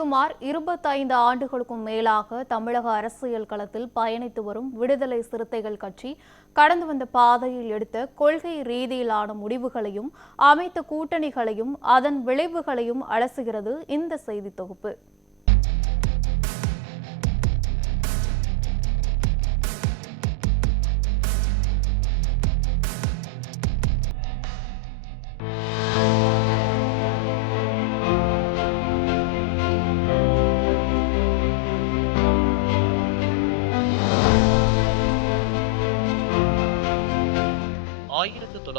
சுமார் 25 ஆண்டுகளுக்கும் மேலாக தமிழக அரசியல் களத்தில் பயணித்து வரும் விடுதலை சிறுத்தைகள் கட்சி கடந்து வந்த பாதையில் எடுத்த கொள்கை ரீதியிலான முடிவுகளையும் அமைத்த கூட்டணிகளையும் அதன் விளைவுகளையும் அலசுகிறது இந்த செய்தி தொகுப்பு.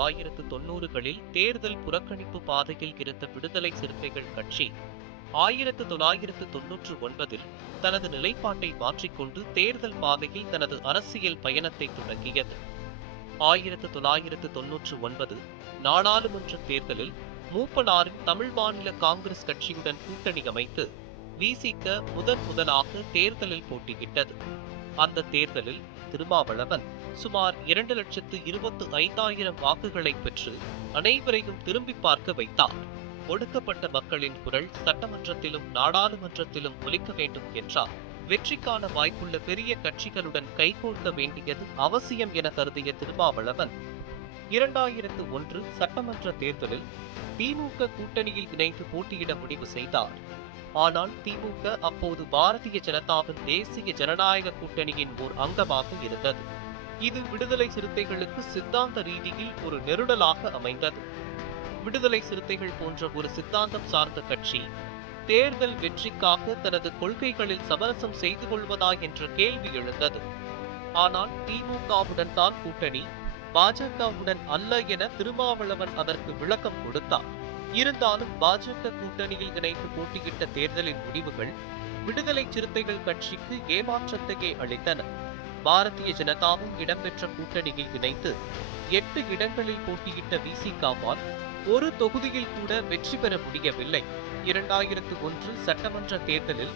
1990களில் தேர்தல் புறக்கணிப்பு பாதையில் இருந்த விடுதலை சிறுத்தைகள் கட்சி 1999இல் தனது நிலைப்பாட்டை மாற்றிக்கொண்டு தேர்தல் பாதையில் தனது அரசியல் பயணத்தை தொடங்கியது. 1999 நாடாளுமன்ற தேர்தலில் மூப்பனாரின் தமிழ் மாநில காங்கிரஸ் கட்சியுடன் கூட்டணி அமைத்து விசிக முதலாக தேர்தலில் போட்டியிட்டது. அந்த தேர்தலில் திருமாவளவன் சுமார் 2,25,000 வாக்குகளை பெற்று அனைவரையும் திரும்பி பார்க்க வைத்தார். ஒடுக்கப்பட்ட மக்களின் குரல் சட்டமன்றத்திலும் நாடாளுமன்றத்திலும் ஒலிக்க வேண்டும் என்றார். வெற்றிக்கான வாய்ப்புள்ள பெரிய கட்சிகளுடன் கைகோர்க்க வேண்டியது அவசியம் என கருதிய திருமாவளவன் 2001 சட்டமன்ற தேர்தலில் திமுக கூட்டணியில் இணைந்து போட்டியிட முடிவு செய்தார். ஆனால் திமுக அப்போது பாரதிய ஜனதாவின் தேசிய ஜனநாயக கூட்டணியின் ஓர் அங்கமாக இருந்தது. இது விடுதலை சிறுத்தைகளுக்கு சித்தாந்த ரீதியில் ஒரு நெருடலாக அமைந்தது. விடுதலை சிறுத்தைகள் போன்ற ஒரு சித்தாந்தம் சார்ந்த கட்சி தேர்தல் வெற்றிக்காக தனது கொள்கைகளில் சமரசம் செய்து கொள்வதா என்ற கேள்வி எழுந்தது. ஆனால் திமுகவுடன் தான் கூட்டணி, பாஜகவுடன் அல்ல என திருமாவளவன் அதற்கு விளக்கம் கொடுத்தார். இருந்தாலும் பாஜக கூட்டணியில் இணைந்து போட்டியிட்ட தேர்தலின் முடிவுகள் விடுதலை சிறுத்தைகள் கட்சிக்கு ஏமாற்றத்தையே அளித்தன. பாரதிய ஜனதாவும் இடம்பெற்ற கூட்டணியில் இணைந்து 8 இடங்களில் போட்டியிட்ட விசிகாவால் ஒரு தொகுதியில் கூட வெற்றி பெற முடியவில்லை. 2001 சட்டமன்ற தேர்தலில்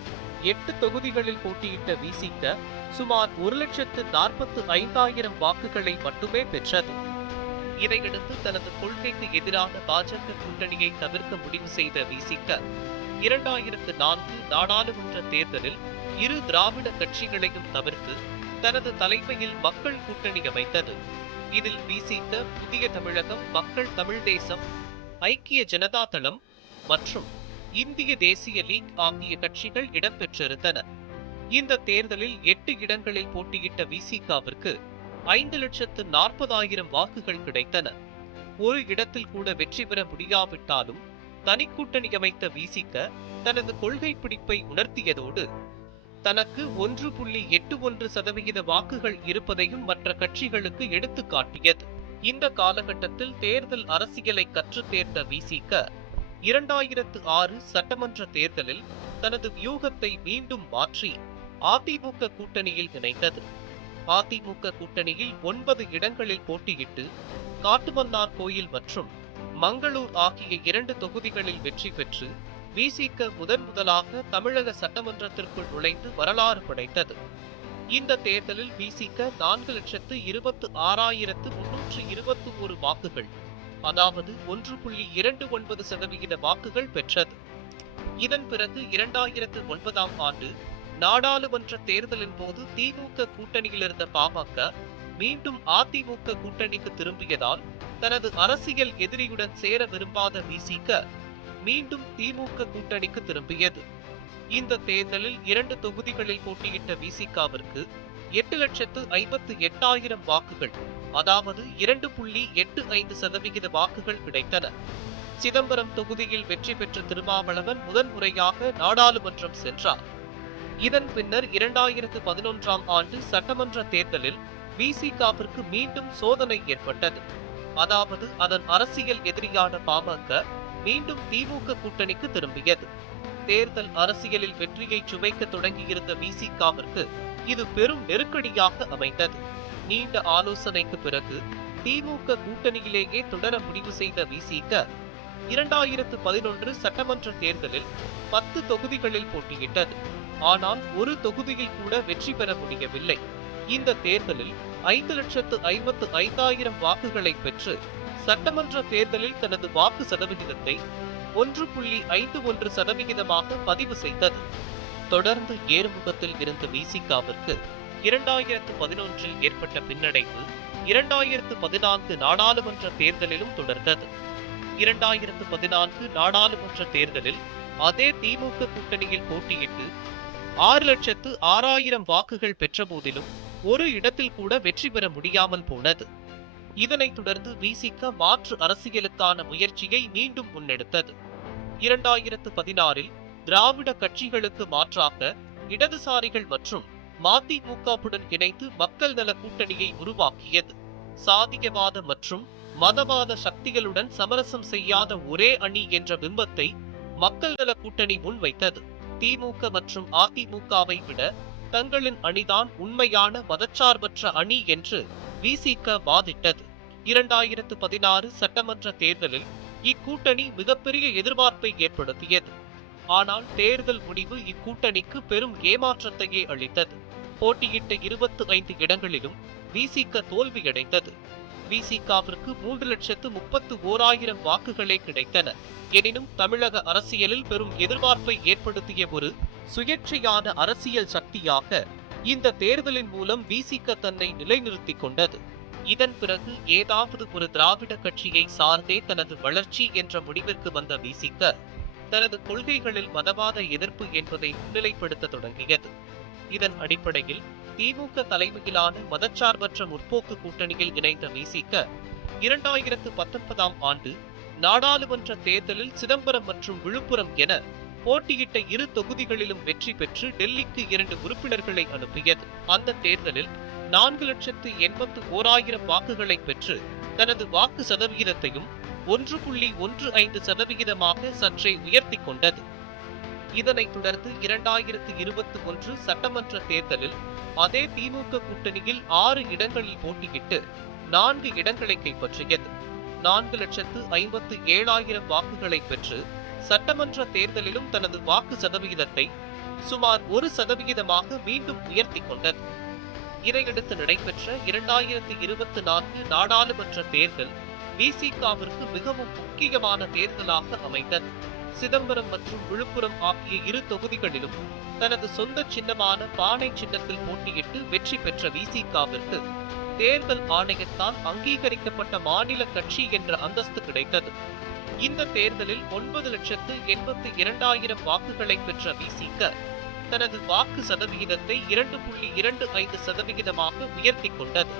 8 தொகுதிகளில் போட்டியிட்ட விசிக சுமார் 1,45,000 வாக்குகளை மட்டுமே பெற்றது. இதையடுத்து தனது கொள்கைக்கு எதிரான பாஜக கூட்டணியை தவிர்க்க முடிவு செய்த விசிக 2004 நாடாளுமன்ற தேர்தலில் இரு திராவிட கட்சிகளையும் தவிர்த்து தனது தலைமையில் மக்கள் கூட்டணி அமைத்தது. இதில் விசிக, புதிய தமிழகம், மக்கள் தமிழ் தேசம், ஐக்கிய ஜனதா தளம் மற்றும் இந்திய தேசிய லீக் ஆகிய கட்சிகள் இடம்பெற்றிருந்தன. இந்த தேர்தலில் 8 இடங்களில் போட்டியிட்ட விசிகாவிற்கு 5,40,000 வாக்குகள் கிடைத்தன. ஒரு இடத்தில் கூட வெற்றி பெற முடியாவிட்டாலும் தனி கூட்டணி அமைத்த விசிக தனது கொள்கை பிடிப்பை உணர்த்தியதோடு தனக்கு 1.81% வாக்குகள் இருப்பதையும் மற்ற கட்சிகளுக்கு எடுத்து காட்டியது. இந்த காலகட்டத்தில் தேர்தல் அரசியலை கற்று தேர்ந்த விசிக 2006 சட்டமன்ற தேர்தலில் தனது வியூகத்தை மீண்டும் மாற்றி அதிமுக கூட்டணியில் இணைந்தது. அதிமுக கூட்டணியில் 9 இடங்களில் போட்டியிட்டு காட்டுமன்னார் கோயில் மற்றும் மங்களூர் ஆகிய 2 தொகுதிகளில் வெற்றி பெற்று விசிக முதலாக தமிழக சட்டமன்றத்திற்குள் நுழைந்து வரலாறு படைத்தது. இந்த தேர்தலில் விசிக 4,26,321 வாக்குகள், அதாவது 1.29% வாக்குகள் பெற்றது. இதன் பிறகு 2009ஆம் ஆண்டு நாடாளுமன்ற தேர்தலின் போது திமுக கூட்டணியில் இருந்த பாமக மீண்டும் அதிமுக கூட்டணிக்கு திரும்பியதால் தனது அரசியல் எதிரியுடன் சேர விரும்பாத விசிக மீண்டும் திமுக கூட்டணிக்கு திரும்பியது. இந்த தேர்தலில் 2 தொகுதிகளில் போட்டியிட்ட விசிகாவிற்கு 8,58,000 வாக்குகள், அதாவது 2.85% வாக்குகள் கிடைத்தன. சிதம்பரம் தொகுதியில் வெற்றி பெற்ற திருமாவளவன் முதன்முறையாக நாடாளுமன்றம் சென்றார். இதன் பின்னர் 2011ஆம் ஆண்டு சட்டமன்ற தேர்தலில் விசிகாவிற்கு மீண்டும் சோதனை ஏற்பட்டது. அதாவது அதன் அரசியல் எதிரியான பாமக மீண்டும் திமுக கூட்டணிக்கு திரும்பியது. தேர்தல் அரசியலில் வெற்றியை சுவைக்க தொடங்கியிருந்த விசிகாவிற்கு இது பெரும் நெருக்கடியாக அமைந்தது. நீண்ட ஆலோசனைக்கு பிறகு திமுக கூட்டணியிலேயே தொடர முடிவு செய்த விசிக 2011 சட்டமன்ற தேர்தலில் 10 தொகுதிகளில் போட்டியிட்டது. ஆனால் ஒரு தொகுதியில் கூட வெற்றி பெற முடியவில்லை. இந்த தேர்தலில் 5,55,000 வாக்குகளை பெற்று சட்டமன்ற தேர்தலில் தனது வாக்கு சதவிகிதத்தை 1.51% பதிவு செய்தது. தொடர்ந்து ஏறுமுகத்தில் இருந்த விசிகாவிற்கு 2011இல் ஏற்பட்ட பின்னடைவு 2014 நாடாளுமன்ற தேர்தலிலும் தொடர்ந்தது. 2014 நாடாளுமன்ற தேர்தலில் அதே திமுக கூட்டணியில் போட்டியிட்டு 6,06,000 வாக்குகள் பெற்ற போதிலும் ஒரு இடத்தில் கூட வெற்றி பெற முடியாமல் போனது. இதனைத் தொடர்ந்து விசிக மாற்று அரசியலுக்கான முயற்சியை மீண்டும் முன்னெடுத்தது. 2016இல் திராவிட கட்சிகளுக்கு மாற்றாக இடதுசாரிகள் மற்றும் மதிமுகவுடன் இணைத்து மக்கள் நல கூட்டணியை உருவாக்கியது. சாதியவாத மற்றும் மதவாத சக்திகளுடன் சமரசம் செய்யாத ஒரே அணி என்ற பிம்பத்தை மக்கள் நல கூட்டணி முன்வைத்தது. திமுக மற்றும் அதிமுகவை விட தங்களின் அணிதான் உண்மையான மதச்சார்பற்ற அணி என்று விசிக வாதிட்டது. 2016 சட்டமன்ற தேர்தலில் இக்கூட்டணி மிகப்பெரிய எதிர்பார்ப்பை ஏற்படுத்தியது. ஆனால் தேர்தல் முடிவு இக்கூட்டணிக்கு பெரும் ஏமாற்றத்தையே அளித்தது. போட்டியிட்ட 25 இடங்களிலும் விசிக தோல்வியடைந்தது. விசிகவிற்கு 3,31,000 வாக்குகளே கிடைத்தன. எனினும் தமிழக அரசியலில் பெரும் எதிர்பார்ப்பை ஏற்படுத்திய ஒரு சுயேட்சையான அரசியல் சக்தியாக இந்த தேர்தலின் மூலம் விசிக தன்னை நிலைநிறுத்திக் கொண்டது. இதன் பிறகு ஏதாவது ஒரு திராவிட கட்சியை சார்ந்தே தனது வளர்ச்சி என்ற முடிவிற்கு வந்த விசிக தனது கொள்கைகளில் மதவாத எதிர்ப்பு என்பதை முன்னிலைப்படுத்த தொடங்கியது. இதன் அடிப்படையில் திமுக தலைமையிலான மதச்சார்பற்ற முற்போக்கு கூட்டணியில் இணைந்த விசிக 2019ஆம் ஆண்டு நாடாளுமன்ற தேர்தலில் சிதம்பரம் மற்றும் விழுப்புரம் என போட்டியிட்ட 2 தொகுதிகளிலும் வெற்றி பெற்று டெல்லிக்கு 2 உறுப்பினர்களை அனுப்பியது. அந்த தேர்தலில் 4,81,000 வாக்குகளை பெற்று தனது வாக்கு சதவிகிதத்தையும் 1.15% சற்றே உயர்த்தி கொண்டது. இதனைத் தொடர்ந்து 2021 சட்டமன்ற தேர்தலில் அதே திமுக கூட்டணியில் 6 இடங்களில் போட்டியிட்டு 4 இடங்களை கைப்பற்றியது. 4,57,000 வாக்குகளை பெற்று சட்டமன்ற தேர்தலிலும் தனது வாக்கு சதவிகிதத்தை சுமார் 1% மீண்டும் உயர்த்தி கொண்டது. இதையடுத்து நடைபெற்ற 2024 நாடாளுமன்ற தேர்தல் விசிகவிற்கு மிகவும் முக்கியமான தேர்தலாக அமைந்தது. சிதம்பரம் மற்றும் விழுப்புரம் ஆகிய 2 தொகுதிகளிலும் தனது சொந்த சின்னமான பானை சின்னத்தில் போட்டியிட்டு வெற்றி பெற்ற விசிகவிற்கு தேர்தல் ஆணையத்தால் அங்கீகரிக்கப்பட்ட மாநில கட்சி என்ற அந்தஸ்து கிடைத்தது. இந்த தேர்தலில் 9,82,000 வாக்குகளை பெற்ற விசிக தனது வாக்கு சதவிகிதத்தை 2.25% உயர்த்தி கொண்டது.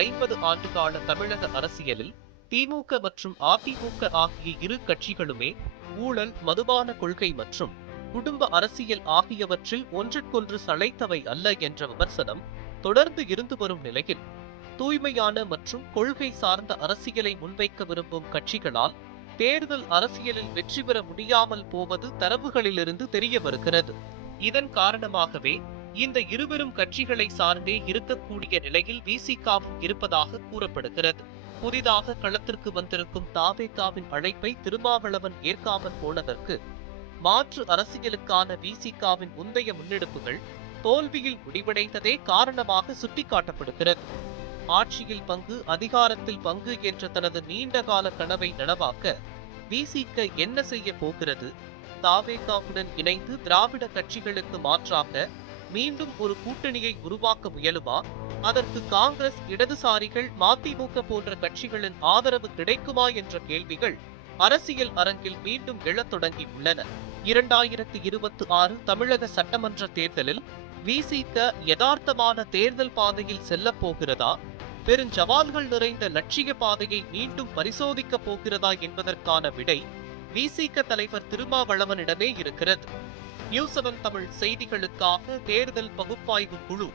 50 ஆண்டுகால தமிழக அரசியலில் திமுக மற்றும் அதிமுக ஆகிய 2 கட்சிகளுமே ஊழல், மதுபான கொள்கை மற்றும் குடும்ப அரசியல் ஆகியவற்றில் ஒன்றுக்கொன்று சளைத்தவை அல்ல என்ற விமர்சனம் தொடர்ந்து இருந்து வரும் நிலையில் தூய்மையான மற்றும் கொள்கை சார்ந்த அரசியலை முன்வைக்க விரும்பும் கட்சிகளால் தேர்தல் அரசியலில் வெற்றி பெற முடியாமல் போவது தரவுகளிலிருந்து தெரிய வருகிறது. இதன் காரணமாகவே இந்த இருவரும் கட்சிகளை சார்ந்தே இருக்கக்கூடிய நிலையில் விசிகவும் இருப்பதாக கூறப்படுகிறது. புதிதாக களத்திற்கு வந்திருக்கும் தாவேகாவின் அழைப்பை திருமாவளவன் ஏற்காமல் போனதற்கு மாற்று அரசியலுக்கான விசிகவின் முந்தைய முன்னெடுப்புகள் தோல்வியில் முடிவடைந்ததே காரணமாக சுட்டிக்காட்டப்படுகிறது. ஆட்சியில் பங்கு, அதிகாரத்தில் பங்கு என்ற தனது நீண்டகால கனவை நனவாக்க விசிக என்ன செய்ய போகிறது? தாவேகாவுடன் இணைந்து திராவிட கட்சிகளுக்கு மாற்றாக மீண்டும் ஒரு கூட்டணியை உருவாக்க முயலுமா? அதற்கு காங்கிரஸ், இடதுசாரிகள், மதிமுக போன்ற கட்சிகளின் ஆதரவு கிடைக்குமா என்ற கேள்விகள் அரசியல் அரங்கில் மீண்டும் எழத் தொடங்கி உள்ளன. 2026 தமிழக சட்டமன்ற தேர்தலில் விசிக யதார்த்தமான தேர்தல் பாதையில் செல்லப் போகிறதா? பெருஞ்சவால்கள் நிறைந்த லட்சிய பாதையை மீண்டும் பரிசோதிக்கப் போகிறதா என்பதற்கான விடை விசிக தலைவர் திருமாவளவனிடமே இருக்கிறது. நியூஸ் 7 தமிழ் செய்திகளுக்காக தேர்தல் பகுப்பாய்வு குழு.